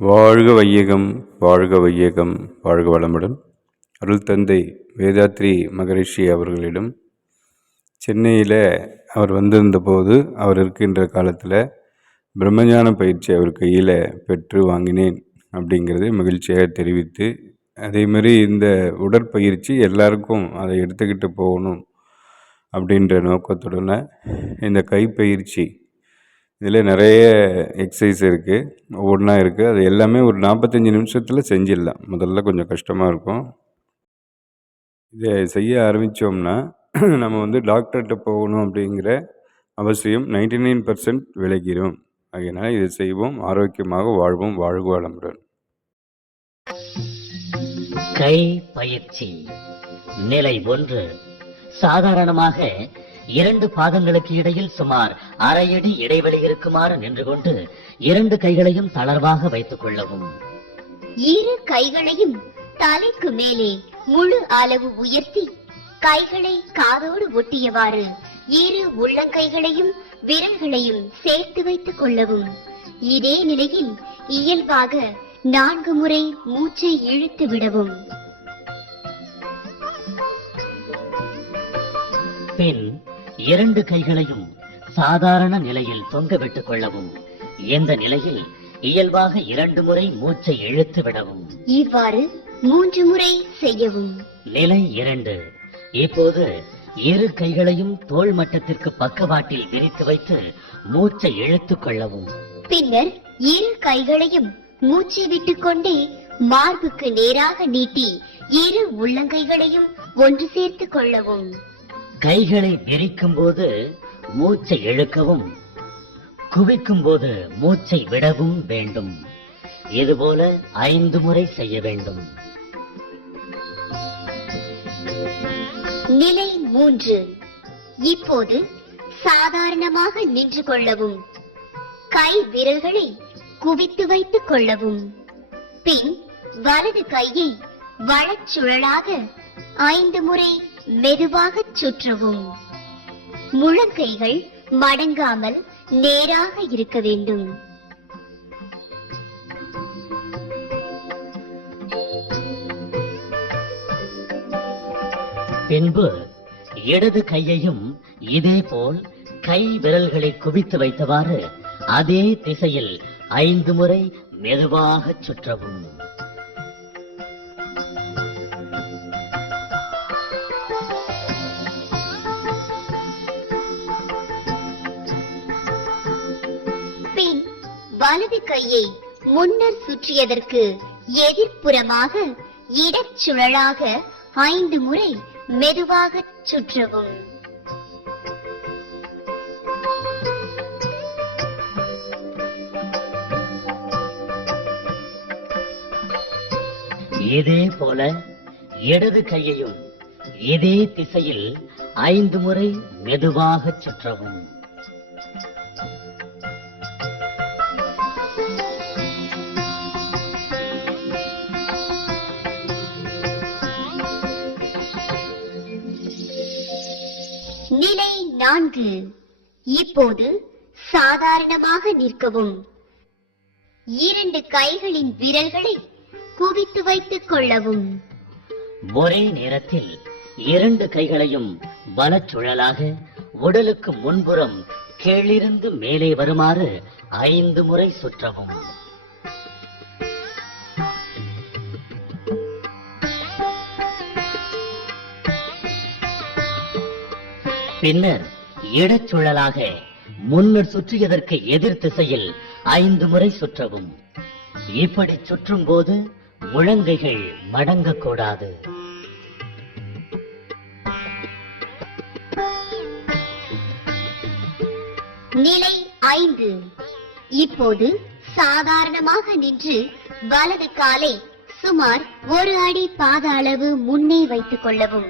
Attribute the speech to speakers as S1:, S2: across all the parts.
S1: வாழ்க வையகம் வாழ்க வையகம் வாழ்க வளமுடன். அருள் தந்தை வேதாத்ரி மகரிஷி அவர்களிடம் சென்னையில் அவர் வந்திருந்த போது அவர் இருக்கின்ற காலத்தில் பிரம்மஞான பயிற்சி அவர் கையில் பெற்று வாங்கினேன் அப்படிங்கிறது மகிழ்ச்சியாக தெரிவித்து அதேமாரி இந்த உடற்பயிற்சி எல்லாருக்கும் அதை எடுத்துக்கிட்டு போகணும் அப்படின்ற நோக்கத்துடன் இந்த கைப்பயிற்சி இதில் நிறைய எக்ஸசைஸ் இருக்குது ஒவ்வொன்றா இருக்குது அது எல்லாமே ஒரு நாற்பத்தஞ்சு நிமிஷத்தில் செஞ்சிடலாம். முதல்ல கொஞ்சம் கஷ்டமாக இருக்கும். இதை செய்ய ஆரம்பித்தோம்னா நம்ம வந்து டாக்டர்கிட்ட போகணும் அப்படிங்கிற அவசியம் நைன்டி நைன் பர்சன்ட் விலகிடும் அதனால் இதை செய்வோம். ஆரோக்கியமாக வாழ்வோம். வாழ்க வளமுடன்.
S2: கை பயிற்சி. நிலை ஒன்று. சாதாரணமாக இரண்டு பாதங்களுக்கு இடையில் சுமார் அரை அடி இடைவெளி இருக்குமாறு நின்று கொண்டு இரண்டு கைகளையும் தளர்வாக வைத்துக் கொள்ளவும்.
S3: இரு கைகளையும் தலைக்கு மேலே முழு அளவு உயர்த்தி கைகளை காதோடு ஒட்டியவாறு இரு உள்ளங்கைகளையும் விரல்களையும் சேர்த்து வைத்துக் கொள்ளவும். இதே நிலையில் இயல்பாக நான்கு முறை மூச்சை இழுத்து விடவும்.
S2: பின் இரண்டு கைகளையும் சாதாரண நிலையில் தொங்க விட்டுக் கொள்ளவும் இந்த நிலையில் இயல்பாக இரண்டு முறை மூச்சை இழுத்து விடவும்.
S3: இவ்வாறு மூன்று முறை செய்யவும்.
S2: நிலை இரண்டு. இப்போது இரு கைகளையும் தோள் மட்டத்திற்கு பக்கவாட்டில் விரித்து வைத்து மூச்சை இழுத்துக் கொள்ளவும்.
S3: பின்னர் இரு கைகளையும் மூச்சு விட்டுக்கொண்டே மார்புக்கு நேராக நீட்டி இரு உள்ளங்கைகளையும் ஒன்று சேர்த்துக் கொள்ளவும்.
S2: கைகளை விரிக்கும் போது மூச்சை இழுக்கவும் குவிக்கும் போது மூச்சை விடவும் வேண்டும். இதுபோல ஐந்து முறை செய்ய வேண்டும்.
S3: நிலை மூன்று. இப்போது சாதாரணமாக நின்று கொள்ளவும் கை விரல்களை குவித்து வைத்துக் கொள்ளவும். பின் வலது கையை வளச்சுழலாக ஐந்து முறை மெதுவாக சுற்றவும். முழங்கைகள் மடங்காமல் நேராக இருக்க வேண்டும்.
S2: பின்பு இடது கையையும் இதேபோல் கை விரல்களை குவித்து வைத்தவாறு அதே திசையில் ஐந்து முறை மெதுவாக சுற்றவும்.
S3: வலது கையை முன்னர் சுற்றியதற்கு எதிர்ப்புறமாக இடச்சுழலாக ஐந்து முறை மெதுவாக சுற்றவும்.
S2: இதே போல இடது கையையும் இதே திசையில் ஐந்து முறை மெதுவாக சுற்றவும்.
S3: நிலை நான்கு. இப்போது சாதாரணமாக நிற்கவும். இரண்டு கைகளின் விரல்களை குவித்து வைத்துக் கொள்ளவும்.
S2: ஒரே நேரத்தில் இரண்டு கைகளையும் வலச்சுழலாக உடலுக்கு முன்புறம் கீழிருந்து மேலே வருமாறு ஐந்து முறை சுற்றவும். பின்னர் இடச்சுழலாக முன்னர் சுற்றியதற்கு எதிர் திசையில் ஐந்து முறை சுற்றவும். இப்படி சுற்றும் போது முழங்கைகள் மடங்கக்கூடாது.
S3: நிலை ஐந்து. இப்போது சாதாரணமாக நின்று வலது காலை சுமார் ஒரு அடி பாத அளவு முன்னே வைத்துக் கொள்ளவும்.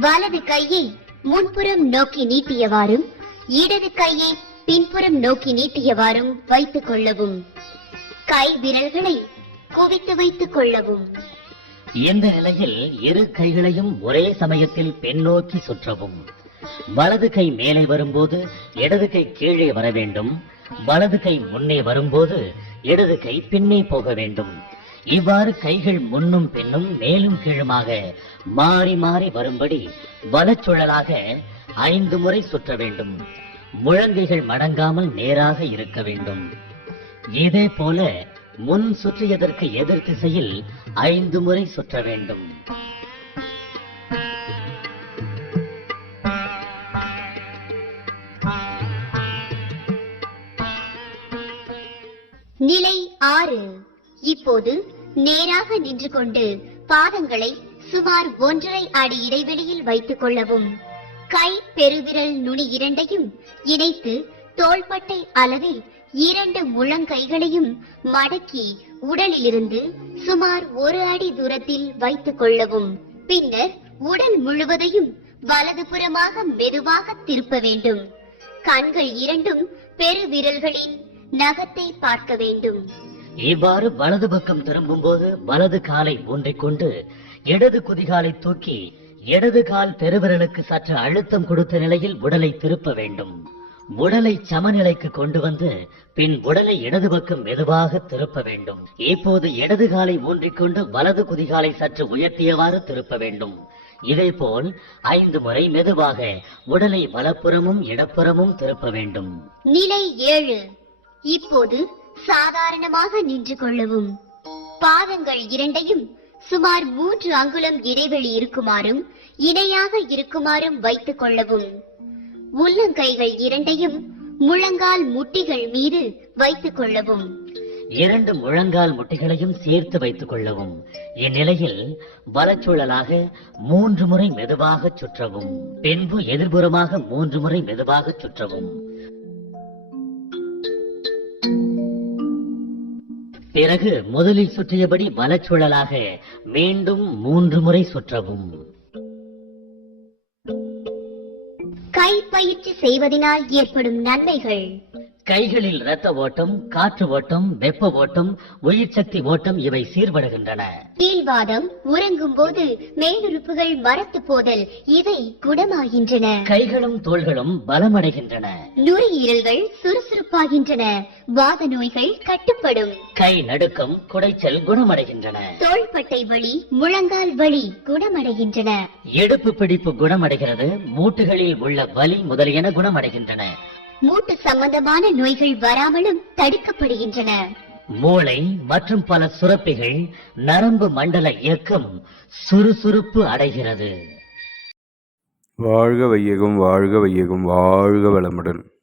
S3: வலது கையை முன்புறம் நோக்கி நீட்டியவாறும் இடது கையை பின்புறம் நோக்கி நீட்டியவாறும் வைத்துக் கொள்ளவும் கை விரல்களை குவித்து வைத்துக் கொள்ளவும்.
S2: இந்த நிலையில் இரு கைகளையும் ஒரே சமயத்தில் பின்னோக்கி சுற்றவும். வலது கை மேலே வரும்போது இடது கை கீழே வர வேண்டும். வலது கை முன்னே வரும்போது இடது கை பின்னே போக வேண்டும். இவ்வாறு கைகள் முன்னும் பின்னும் மேலும் கீழுமாக மாறி மாறி வரும்படி வலச்சுழலாக ஐந்து முறை சுற்ற வேண்டும். முழங்கைகள் மடங்காமல் நேராக இருக்க வேண்டும். இதே போல முன் சுற்றியதற்கு எதிர் திசையில் ஐந்து முறை சுற்ற வேண்டும்.
S3: நிலை ஆறு. இப்போது நேராக நின்று கொண்டு பாதங்களை சுமார் ஒன்றரை அடி இடைவெளியில் வைத்துக் கொள்ளவும். கை பெருவிரல் நுனி இரண்டையும் இணைத்து தோள்பட்டை அளவில் இரண்டு முழங்கைகளையும் மடக்கி உடலிலிருந்து சுமார் ஒரு அடி தூரத்தில் வைத்துக் கொள்ளவும். பின்னர் உடல் முழுவதையும் வலதுபுறமாக மெதுவாக திருப்ப வேண்டும். கண்கள் இரண்டும் பெருவிரல்களின் நகத்தை பார்க்க வேண்டும்.
S2: இவ்வாறு வலது பக்கம் திரும்பும்போது வலது காலை ஊன்றிக்கொண்டு இடது குதிகாலை தூக்கி இடது கால் பெருவிரலுக்கு சற்று அழுத்தம் கொடுத்த நிலையில் உடலை திருப்ப வேண்டும். உடலை சமநிலைக்கு கொண்டு வந்து பின் உடலை இடது பக்கம் மெதுவாக திருப்ப வேண்டும். இப்போது இடது காலை ஊன்றிக்கொண்டு வலது குதிகாலை சற்று உயர்த்தியவாறு திருப்ப வேண்டும். இதேபோல் ஐந்து முறை மெதுவாக உடலை வலப்புறமும் இடப்புறமும் திருப்ப வேண்டும்.
S3: நிலை ஏழு. இப்போது சாதாரணமாக நின்று கொள்ளவும். பாதங்கள் இரண்டையும் சுமார் மூன்று அங்குலம் இடைவெளி இருக்குமாறும் இணையாக இருக்குமாறும் வைத்துக் கொள்ளவும். உள்ளங்கைகள் இரண்டையும் முழங்கால் முட்டிகள் மீது வைத்துக் கொள்ளவும்.
S2: இரண்டு முழங்கால் முட்டிகளையும் சேர்த்து வைத்துக் கொள்ளவும். இந்நிலையில் வலச்சுழலாக மூன்று முறை மெதுவாக சுற்றவும். பின்பு எதிர்புறமாக மூன்று முறை மெதுவாக சுற்றவும். பிறகு முதலில் சுற்றியபடி வலச்சுழலாக மீண்டும் மூன்று முறை சுற்றவும்.
S3: கை பயிற்சி செய்வதனால் ஏற்படும் நன்மைகள்.
S2: கைகளில் இரத்த ஓட்டம் காற்று ஓட்டம் வெப்ப ஓட்டம் உயிர் சக்தி ஓட்டம் இவை சீர்படுகின்றன.
S3: கீழ்வாதம் உறங்கும் போது மேலுறுப்புகள் மரத்து போதல் இவை குணமாகின்றன.
S2: கைகளும் தோள்களும் பலமடைகின்றன.
S3: நுரையீரல்கள் சுறுசுறுப்பாகின்றன. வாத நோய்கள் கட்டுப்படும்.
S2: கை நடுக்கம் குடைச்சல் குணமடைகின்றன.
S3: தோள்பட்டை வலி முழங்கால் வலி குணமடைகின்றன.
S2: இடுப்பு பிடிப்பு குணமடைகிறது மூட்டுகளில் உள்ள வலி முதலியன குணமடைகின்றன.
S3: மூட்டு சம்பந்தமான நோய்கள் வராமலும் தடுக்கப்படுகின்றன.
S2: மூளை மற்றும் பல சுரப்பிகள் நரம்பு மண்டல இயக்கம் சுறுசுறுப்பு அடைகிறது.
S1: வாழ்க வையகம் வாழ்க வையகம் வாழ்க வளமுடன்.